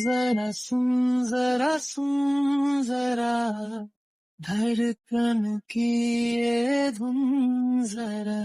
जरा सुन जरा धड़कन की ये धुन जरा।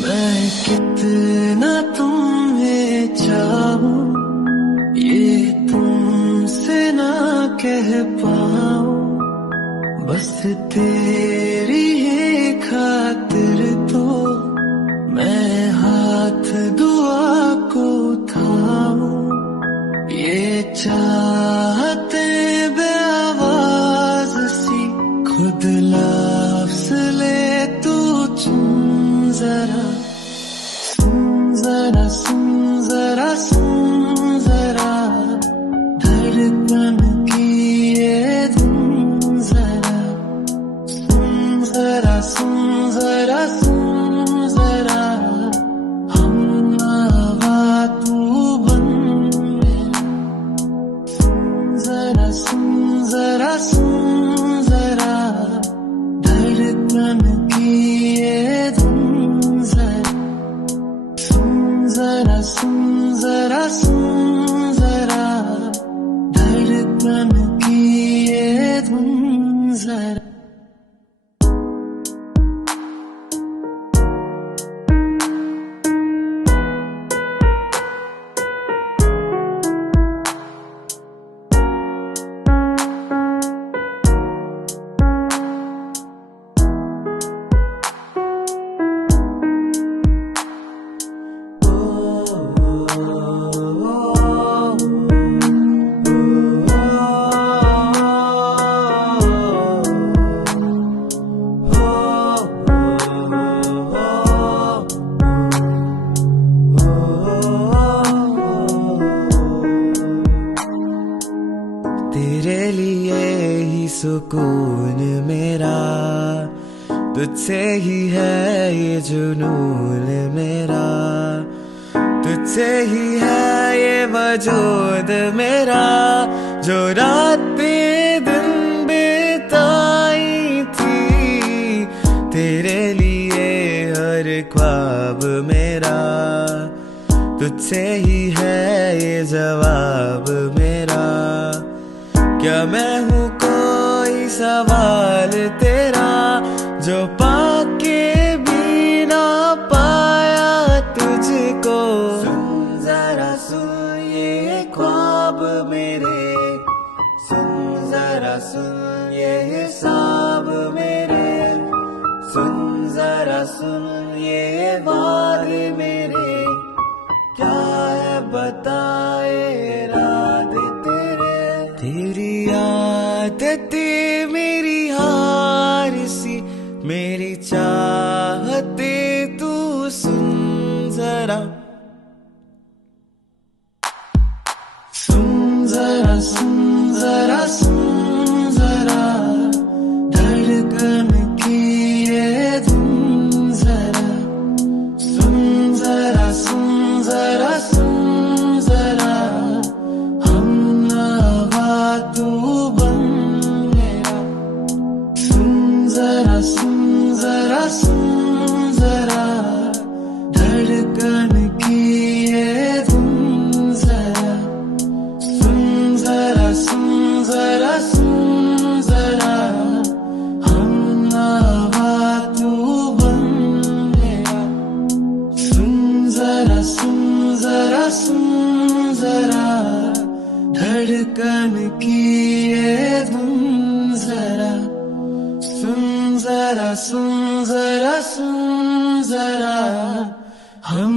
मैं कितना तुम्हें चाहूं ये तुमसे ना कह पाऊं, बस तेरी ही खातिर तो मैं हाथ दुआ को थामूं। ये चाहते बेआवाज सी खुद लफ्ज़ ले तू चुन जरा। सुन जरा सुन जरा धड़कन की ये धुन जरा। सुन जरा सुन जरा हम आवा तू बन मेरा। सुन जरा धड़कन की ये धुन जरा। सुन जरा धड़कन की ये धुन जरा। तेरे लिए ही सुकून मेरा, तुझसे ही है ये जुनून मेरा, तुझसे ही है ये वजूद मेरा। जो रातें दिन बिताई थी तेरे लिए हर ख्वाब मेरा, तुझसे ही है ये जवाब मेरा। क्या मैं हूँ कोई सवाल तेरा जो पाके भी ना पाया तुझको। सुन जरा सुन ये ख्वाब मेरे, सुन जरा सुन ये हिसाब मेरे, सुन जरा सुन ये वादे मेरे। क्या है बताए रात तेरे, तेरी आदतें मेरी हार सी, मेरी चाहते तू सुन जरा। सुन जरा धड़कन की ये धुन जरा। सुन जरा हम आवा तू बन मेरा। सुन जरा धड़कन की ये धुन जरा। सुन जरा हम आवा तू बन मेरा। सुन जरा धड़कन की ये धुन जरा। सुन जरा हम